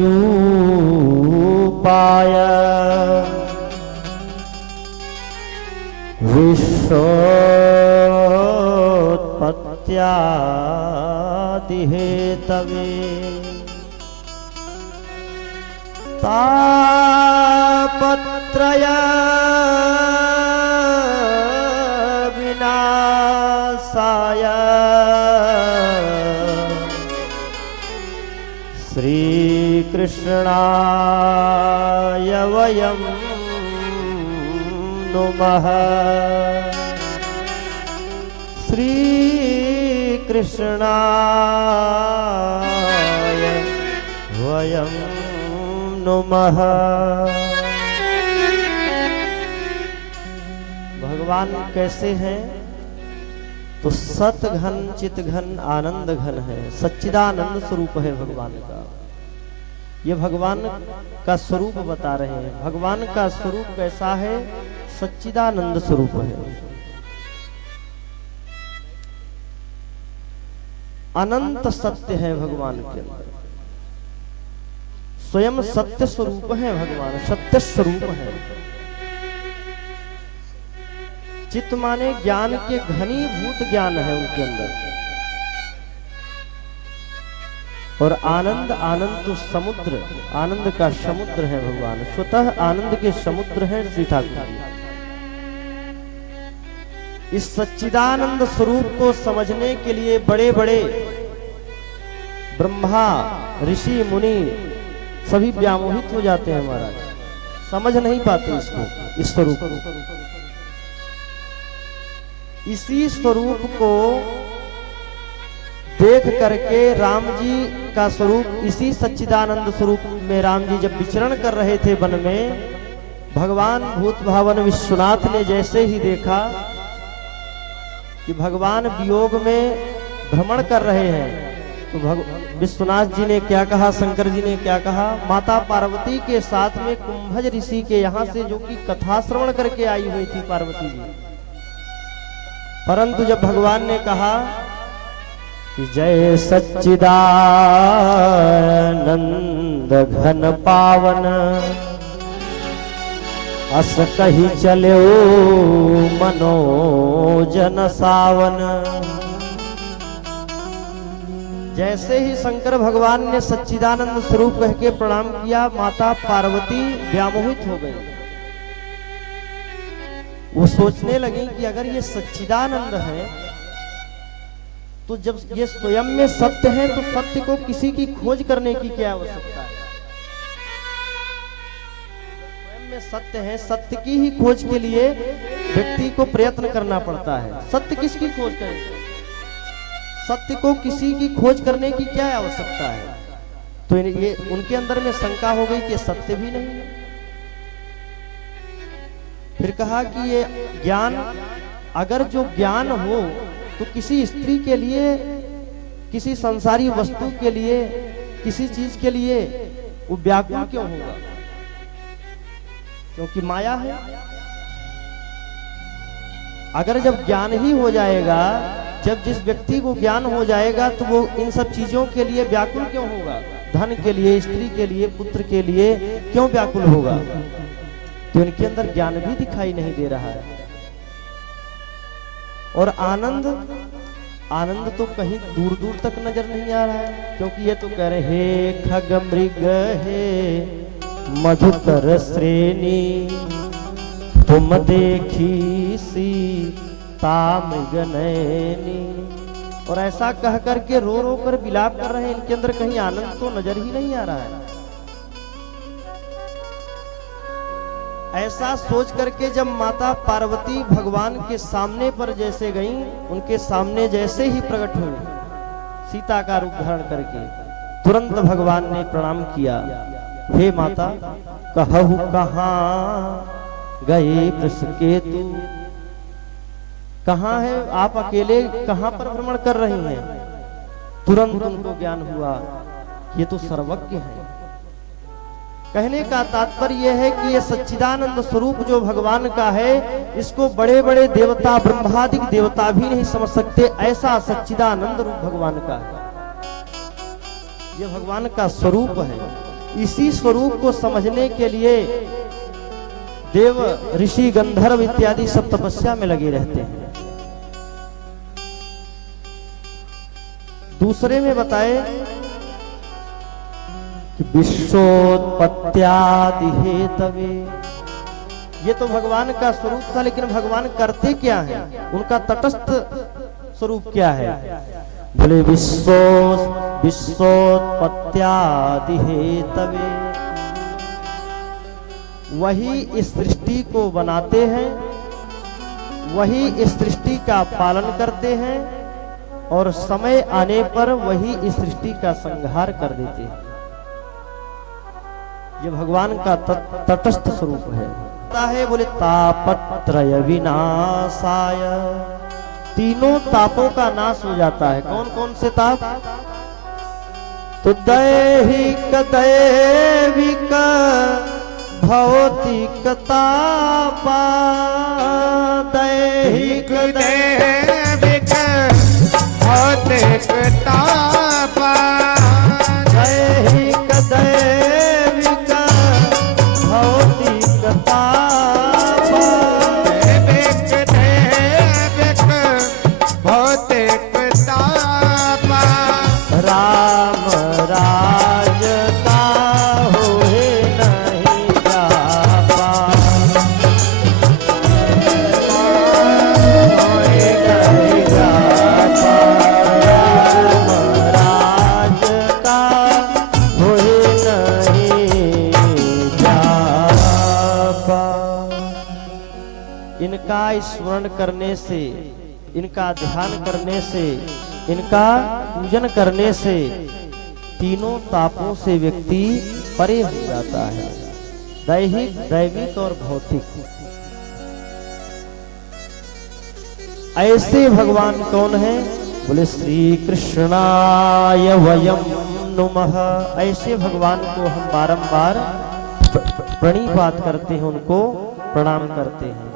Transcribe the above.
रूपाय विश्वोत्पत्त्यादिहेतवे तापत्रय विनाशाय श्रीकृष्णाय वयं नुमः। श्रीकृष्णाय वयं नुमः। भगवान कैसे हैं? तो सत घन चित घन आनंद घन है, सच्चिदानंद स्वरूप है भगवान का। ये भगवान का स्वरूप बता रहे हैं। भगवान का स्वरूप कैसा है? सच्चिदानंद स्वरूप है, अनंत सत्य है भगवान के अंदर। स्वयं सत्य स्वरूप है भगवान, सत्य स्वरूप है। चित्त माने ज्ञान के घनीभूत ज्ञान है उनके अंदर। और आनंद, आनंद तो समुद्र, आनंद का समुद्र है भगवान। स्वतः आनंद के समुद्र है श्री ठाकुर जी। इस सच्चिदानंद स्वरूप को समझने के लिए बड़े बड़े ब्रह्मा ऋषि मुनि सभी व्यामोहित हो जाते हैं महाराज, समझ नहीं पाते इसको, इस स्वरूप को। इसी स्वरूप को देख करके राम जी का स्वरूप, इसी सच्चिदानंद स्वरूप में राम जी जब विचरण कर रहे थे वन में, भगवान भूत भावन विश्वनाथ ने जैसे ही देखा कि भगवान वियोग में भ्रमण कर रहे हैं, तो विश्वनाथ जी ने क्या कहा, शंकर जी ने क्या कहा, माता पार्वती के साथ में कुंभज ऋषि के यहाँ से जो कि कथा श्रवण करके आई हुई थी पार्वती जी, परंतु जब भगवान ने कहा कि जय सच्चिदानंद घन पावन, अस कही चलो मनोजन सावन। जैसे ही शंकर भगवान ने सच्चिदानंद स्वरूप कह के प्रणाम किया, माता पार्वती व्यामोहित हो गई। वो सोचने लगी कि अगर ये सच्चिदानंद है तो जब ये स्वयं में सत्य है तो सत्य को किसी की खोज करने की क्या आवश्यकता है? स्वयं में सत्य है, सत्य की ही खोज के लिए व्यक्ति को प्रयत्न करना पड़ता है। सत्य किसकी खोज करें? सत्य को किसी की खोज करने की क्या आवश्यकता है? तो ये उनके अंदर में शंका हो गई कि सत्य भी नहीं है। फिर कहा कि ये ज्ञान, अगर जो ज्ञान हो तो किसी स्त्री के लिए, किसी संसारी वस्तु के लिए, किसी चीज के लिए वो व्याकुल क्यों होगा? क्योंकि माया है। अगर जब ज्ञान ही हो जाएगा, जब जिस व्यक्ति को ज्ञान हो जाएगा तो वो इन सब चीजों के लिए व्याकुल क्यों होगा? धन के लिए, स्त्री के लिए, पुत्र के लिए क्यों व्याकुल होगा? तो इनके अंदर ज्ञान भी दिखाई नहीं दे रहा है। और आनंद, आनंद तो कहीं दूर दूर तक नजर नहीं आ रहा है, क्योंकि ये तो कह रहे हे खग मृग हे मधुकर श्रेणी, तुम देखी सीता मृग नैनी। और ऐसा कह करके रो रो कर विलाप कर रहे हैं। इनके अंदर कहीं आनंद तो नजर ही नहीं आ रहा है। ऐसा सोच करके जब माता पार्वती भगवान के सामने पर जैसे गईं, उनके सामने जैसे ही प्रकट हुई सीता का रूप धारण करके, तुरंत भगवान ने प्रणाम किया। हे माता, कहु कहाँ गए वृषकेतु? कहाँ है आप? अकेले कहाँ पर भ्रमण कर रही हैं? तुरंत उनको ज्ञान हुआ ये तो सर्वज्ञ है। कहने का तात्पर्य यह है कि ये सच्चिदानंद स्वरूप जो भगवान का है, इसको बड़े बड़े देवता, ब्रह्मादिक देवता भी नहीं समझ सकते। ऐसा सच्चिदानंद रूप भगवान का है। ये भगवान का स्वरूप है। इसी स्वरूप को समझने के लिए देव ऋषि गंधर्व इत्यादि सब तपस्या में लगे रहते हैं। दूसरे में बताए कि विश्वोत्पत्त्यादि हेतवे, ये तो भगवान का स्वरूप था, लेकिन भगवान करते क्या है, उनका तटस्थ स्वरूप क्या है? बोले विश्वोत्पत्त्यादि हेतवे, वही इस सृष्टि को बनाते हैं, वही इस सृष्टि का पालन करते हैं, और समय आने पर वही इस सृष्टि का संहार कर देते हैं। ये भगवान का तटस्थ स्वरूप है। बोले तापत्रय विनाशाय, तीनों तापों का नाश हो जाता है। कौन कौन से ताप? तो दैहिक दैविक भौतिक तापा, दैहिक दैविक भौतिक तापा, दैहिक दैविक भौतिक तापा, दैविक दैविक भौतिक तापा, राम राज का होए नहीं जापा, होए नहीं जापा, राम राज का होए नहीं जापा। इनका स्मरण करने से, इनका ध्यान करने से, इनका पूजन करने से तीनों तापों से व्यक्ति परे हो जाता है, दैहिक दैविक और भौतिक। ऐसे भगवान कौन है? बोले श्री कृष्णाय वयम नुमः। ऐसे भगवान को हम बारंबार प्रणिपात करते हैं, उनको प्रणाम करते हैं।